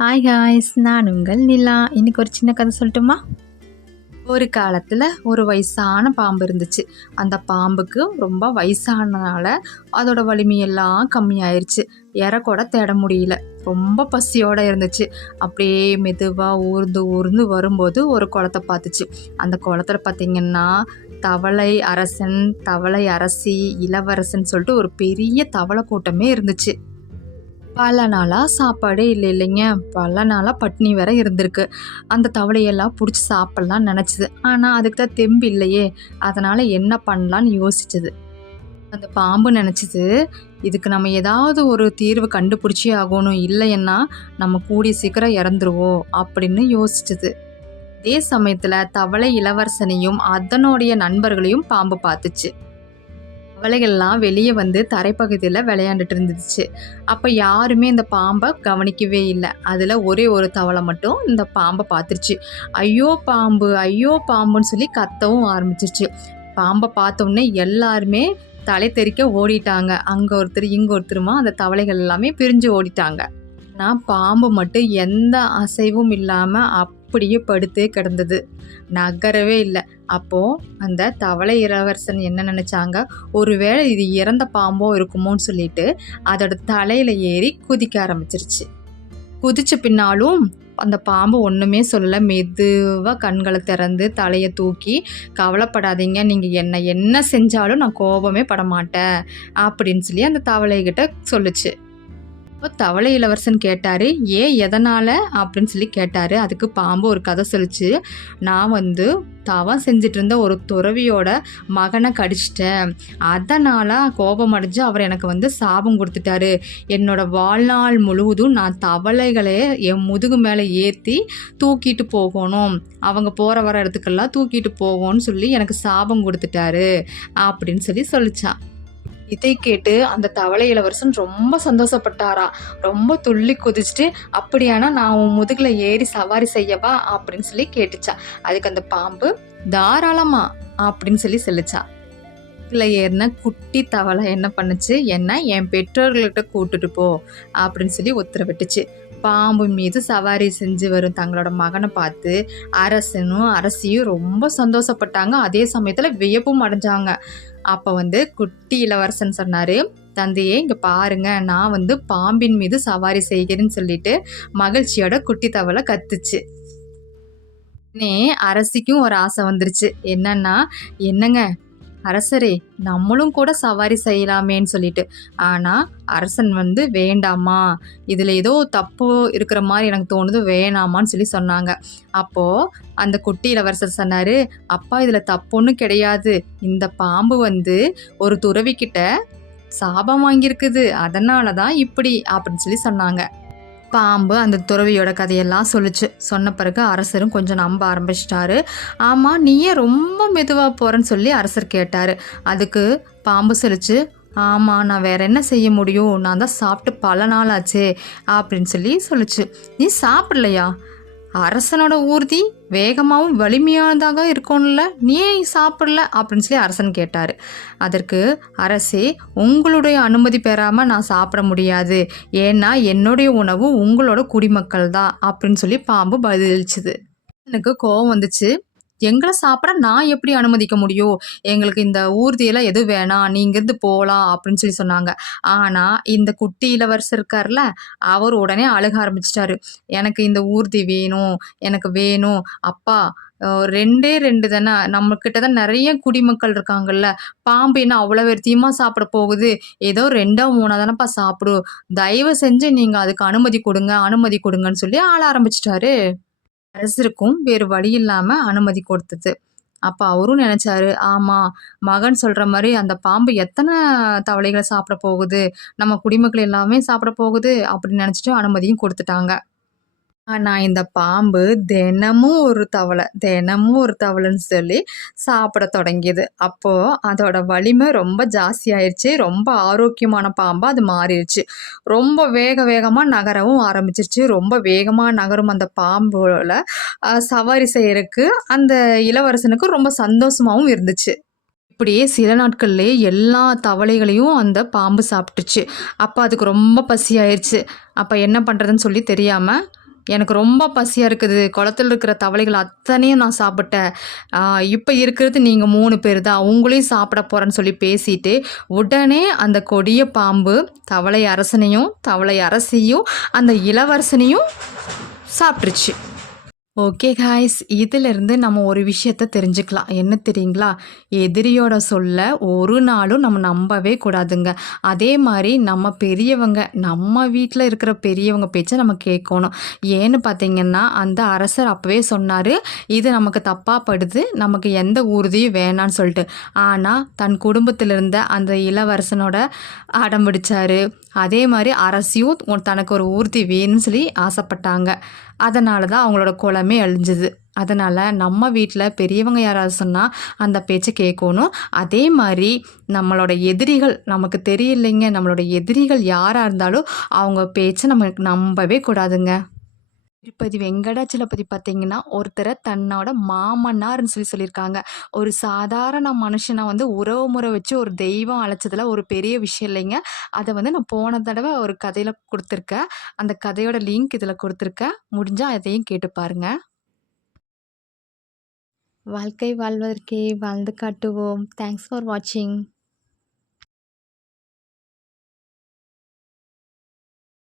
Hi guys, நான் உங்கள் நிலா. இன்னைக்கு ஒரு சின்ன கதை சொல்லட்டுமா? ஒரு காலத்தில் ஒரு வயசான பாம்பு இருந்துச்சு. அந்த பாம்புக்கு ரொம்ப வயசானனால அதோட வலிமையெல்லாம் கம்மியாயிருச்சு. இறக்கூட தேட முடியல. ரொம்ப பசியோடு இருந்துச்சு. அப்படியே மெதுவாக ஊர்ந்து ஊர்ந்து வரும்போது ஒரு குளத்தை பார்த்துச்சு. அந்த குளத்துல பார்த்திங்கன்னா தவளை அரசன், தவளை அரசி, இளவரசன் சொல்லிட்டு ஒரு பெரிய தவளை கூட்டமே இருந்துச்சு. பல நாளாக சாப்பாடே இல்லைங்க. பல நாளாக பட்னி வேற இருந்திருக்கு. அந்த தவளையெல்லாம் பிடிச்சி சாப்பிட்லான்னு நினச்சிது. ஆனால் அதுக்கு தான் தெம்பு இல்லையே. அதனால் என்ன பண்ணலான்னு யோசிச்சது. அந்த பாம்பு நினச்சிது, இதுக்கு நம்ம ஏதாவது ஒரு தீர்வு கண்டுபிடிச்சே ஆகணும், இல்லைன்னா நம்ம கூடிய சீக்கிரம் இறந்துருவோம் அப்படின்னு யோசிச்சது. அதே சமயத்தில் தவளை இளவரசனையும் அதனுடைய நண்பர்களையும் பாம்பு பார்த்துச்சு. தவளைகள்லாம் வெளியே வந்து தரைப்பகுதியில் விளையாண்டுட்டு இருந்துச்சு. அப்போ யாருமே இந்த பாம்பை கவனிக்கவே இல்லை. அதில் ஒரே ஒரு தவளை மட்டும் இந்த பாம்பை பார்த்துருச்சு. ஐயோ பாம்பு, ஐயோ பாம்புன்னு சொல்லி கத்தவும் ஆரம்பிச்சிருச்சு. பாம்பை பார்த்தோன்னே எல்லாருமே தலை தெறிக்க ஓடிட்டாங்க. அங்கே ஒருத்தர் இங்கே ஒருத்தருமா அந்த தவளைகள் எல்லாமே பிரிஞ்சு ஓடிட்டாங்க. ஆனால் பாம்பு மட்டும் எந்த அசைவும் இல்லாமல் அப்படியே படுத்தே கிடந்தது, நகரவே இல்லை. அப்போது அந்த தவளை இளவரசன் என்ன நினச்சாங்க, ஒருவேளை இது இறந்த பாம்போ இருக்குமோன்னு சொல்லிட்டு அதோட தலையில் ஏறி குதிக்க ஆரம்பிச்சிருச்சு. குதிச்ச பின்னாலும் அந்த பாம்பு ஒன்றுமே சொல்லலை. மெதுவாக கண்களை திறந்து தலையை தூக்கி, கவலைப்படாதீங்க, நீங்கள் என்ன செஞ்சாலும் நான் கோபமே பட மாட்டேன் அப்படின்னு சொல்லி அந்த தவளைகிட்ட சொல்லுச்சு. தவளை இளவரசன் கேட்டார், ஏன் எதனால் அப்படின்னு சொல்லி கேட்டார். அதுக்கு பாம்பு ஒரு கதை சொல்லிச்சு. நான் தவம் செஞ்சிட்டு இருந்த ஒரு துறவியோட மகனை கடிச்சிட்டேன். அதனால் கோபம் அடைஞ்சு அவர் எனக்கு சாபம் கொடுத்துட்டாரு. என்னோட வாழ்நாள் முழுவதும் நான் தவளைகளே என் முதுகு மேலே ஏற்றி தூக்கிட்டு போகணும், அவங்க போகிற வர இடத்துக்கெல்லாம் தூக்கிட்டு போகணும்னு சொல்லி எனக்கு சாபம் கொடுத்துட்டாரு அப்படின்னு சொல்லிச்சான். இதை கேட்டு அந்த தவளை இளவரசன் ரொம்ப சந்தோஷப்பட்டாரா. ரொம்ப துள்ளி குதிச்சுட்டு, அப்படியானா நான் உன் முதுகில் ஏறி சவாரி செய்யவா அப்படின்னு சொல்லி கேட்டுச்சா. அதுக்கு அந்த பாம்பு தாராளமா அப்படின்னு சொல்லிச்சா. இதில் ஏறின குட்டி தவளை என்ன பண்ணுச்சு, என்ன என் பெற்றோர்கள்கிட்ட கூட்டுட்டு போ அப்படின்னு சொல்லி உத்தரவிட்டுச்சு. பாம்பு மீது சவாரி செஞ்சு வரும் தங்களோட மகனை பார்த்து அரசனும் அரசியும் ரொம்ப சந்தோஷப்பட்டாங்க. அதே சமயத்தில் வியப்பும் அடைஞ்சாங்க. அப்போ குட்டி இளவரசன் சொன்னார், தந்தையே இங்கே பாருங்க, நான் பாம்பின் மீது சவாரி செய்கிறேன்னு சொல்லிட்டு மகிழ்ச்சியோட குட்டி தவளை கத்துச்சு. அரசிக்கும் ஒரு ஆசை வந்துருச்சு. என்னங்க அரசரே, நம்மளும் கூட சவாரி செய்யலாமேன்னு சொல்லிட்டு. ஆனால் அரசன் வேண்டாமா, இதில் ஏதோ தப்பு இருக்கிற மாதிரி எனக்கு தோணுது, வேணாமான்னு சொன்னாங்க. அப்போது அந்த குட்டி இளவரசர் சொன்னார், அப்பா இதில் தப்புன்னு கிடையாது, இந்த பாம்பு ஒரு துறவிக்கிட்ட சாபம் வாங்கியிருக்குது, அதனால தான் இப்படி அப்படின்னு சொன்னாங்க. பாம்பு அந்த துறவியோட கதையெல்லாம் சொல்லிச்சு. சொன்ன பிறகு அரசரும் கொஞ்சம் நம்ப ஆரம்பிச்சிட்டாரு. ஆமாம், நீயே ரொம்ப மெதுவாக போகிறேன்னு சொல்லி அரசர் கேட்டார். அதுக்கு பாம்பு சொல்லிச்சு, ஆமாம், நான் வேற என்ன செய்ய முடியும், நான் தான் சாப்பிட்டு பல நாள் ஆச்சே அப்படின்னு சொல்லிச்சு. நீ சாப்பிடலையா? அரசனோட ஊர்தி வேகமாகவும் வலிமையானதாக இருக்கும்ல, நீ சாப்பிடல அப்படின்னு அரசன் கேட்டார். அதற்கு அரசே, உங்களுடைய அனுமதி பெறாமல் நான் சாப்பிட முடியாது, ஏன்னா என்னுடைய உணவு உங்களோட குடிமக்கள் தான் அப்படின்னு பாம்பு பதிலளிச்சுது. எனக்கு கோவம் வந்துச்சு. எங்களை சாப்பிட நான் எப்படி அனுமதிக்க முடியும், எங்களுக்கு இந்த ஊர்தியெல்லாம் எதுவும் வேணாம், நீ இங்கேருந்து போகலாம் அப்படின்னு சொன்னாங்க. ஆனால் இந்த குட்டி இளவரசர் இருக்கார்ல, அவர் உடனே அழுக ஆரம்பிச்சிட்டாரு. எனக்கு இந்த ஊர்தி வேணும், எனக்கு வேணும் அப்பா, 2 தானே, நம்மக்கிட்ட தான் நிறைய குடிமக்கள் இருக்காங்கல்ல, பாம்பு என்ன அவ்வளோ வெறுத்தியமாக சாப்பிட போகுது, ஏதோ 2 3 தானேப்பா சாப்பிடும், தயவு செஞ்சு நீங்கள் அதுக்கு அனுமதி கொடுங்கன்னு சொல்லி ஆள ஆரம்பிச்சிட்டாரு. அரசருக்கும் வேறு வழி இல்லாமல் அனுமதி கொடுத்தது. அப்போ அவரும் நினச்சாரு, ஆமாம், மகன் சொல்கிற மாதிரி அந்த பாம்பு எத்தனை தவளைகளை சாப்பிட போகுது, நம்ம குடிமக்கள் எல்லாமே சாப்பிட போகுது அப்படின்னு நினச்சிட்டு அனுமதியும் கொடுத்துட்டாங்க. ஆனால் இந்த பாம்பு தினமும் ஒரு தவளைன்னு சொல்லி சாப்பிட தொடங்கியது. அப்போது அதோட வலிமை ரொம்ப ஜாஸ்தி ஆயிடுச்சு. ரொம்ப ஆரோக்கியமான பாம்பாக அது மாறிடுச்சு. ரொம்ப வேகமாக நகரவும் ஆரம்பிச்சிருச்சு. ரொம்ப வேகமாக நகரும் அந்த பாம்போல சவாரி செய்யறதுக்கு அந்த இளவரசனுக்கு ரொம்ப சந்தோஷமாகவும் இருந்துச்சு. இப்படியே சில நாட்கள்லேயே எல்லா தவளைகளையும் அந்த பாம்பு சாப்பிட்டுச்சு. அப்போ அதுக்கு ரொம்ப பசி ஆயிடுச்சு. அப்போ என்ன பண்ணுறதுன்னு சொல்லி தெரியாமல் எனக்கு ரொம்ப பசியாக இருக்குது, குளத்துல இருக்கிற தவளைகள் அத்தனையும் நான் சாப்பிட்டேன். இப்போ இருக்கிறது நீங்கள் 3 பேர் தான், உங்களையும் சாப்பிட போகிறேன்னு சொல்லி பேசிட்டு உடனே அந்த கொடிய பாம்பு தவளை அரசனையும் தவளை அரசியும் அந்த இளவரசனையும் சாப்பிட்ருச்சு. ஓகே காய்ஸ், இதிலிருந்து நம்ம ஒரு விஷயத்த தெரிஞ்சுக்கலாம். என்ன தெரியுங்களா? எதிரியோட சொல்ல ஒரு நாளும் நம்ம நம்பவே கூடாதுங்க. அதே மாதிரி நம்ம பெரியவங்க, நம்ம வீட்டில் இருக்கிற பெரியவங்க பேச்சை நம்ம கேட்கணும். ஏன்னு பார்த்தீங்கன்னா, அந்த அரசர் அப்போவே சொன்னார், இது நமக்கு தப்பாக படுது, நமக்கு எந்த உறுதியும் வேணான்னு சொல்லிட்டு. ஆனால் தன் குடும்பத்தில் இருந்த அந்த இளவரசனோட அடம் பிடிச்சாரு. அதே மாதிரி அரசியும் தனக்கு ஒரு ஊர்தி வேணும்னு சொல்லி ஆசைப்பட்டாங்க. அதனால தான் அவங்களோட குலமே அழிஞ்சுது. அதனால் நம்ம வீட்டில் பெரியவங்க யாராவது சொன்னால் அந்த பேச்சை கேட்கணும். அதே மாதிரி நம்மளோட எதிரிகள், நமக்கு தெரியலைங்க, நம்மளோட எதிரிகள் யாராக இருந்தாலும் அவங்க பேச்சை நம்ம நம்பவே கூடாதுங்க. திருப்பதி வெங்கடாச்சலபதி பார்த்தீங்கன்னா ஒருத்தரை தன்னோட மாமன்னார்னு சொல்லியிருக்காங்க. ஒரு சாதாரண மனுஷனை உறவு முறை வச்சு ஒரு தெய்வம் அழைச்சதுல ஒரு பெரிய விஷயம் இல்லைங்க. அதை நான் போன தடவை ஒரு கதையில் கொடுத்துருக்கேன். அந்த கதையோட லிங்க் இதில் கொடுத்துருக்கேன். முடிஞ்சால் அதையும் கேட்டு பாருங்க. வாழ்க்கை வாழ்வதற்கே வாழ்ந்து காட்டுவோம். தேங்க்ஸ் ஃபார் வாட்சிங்.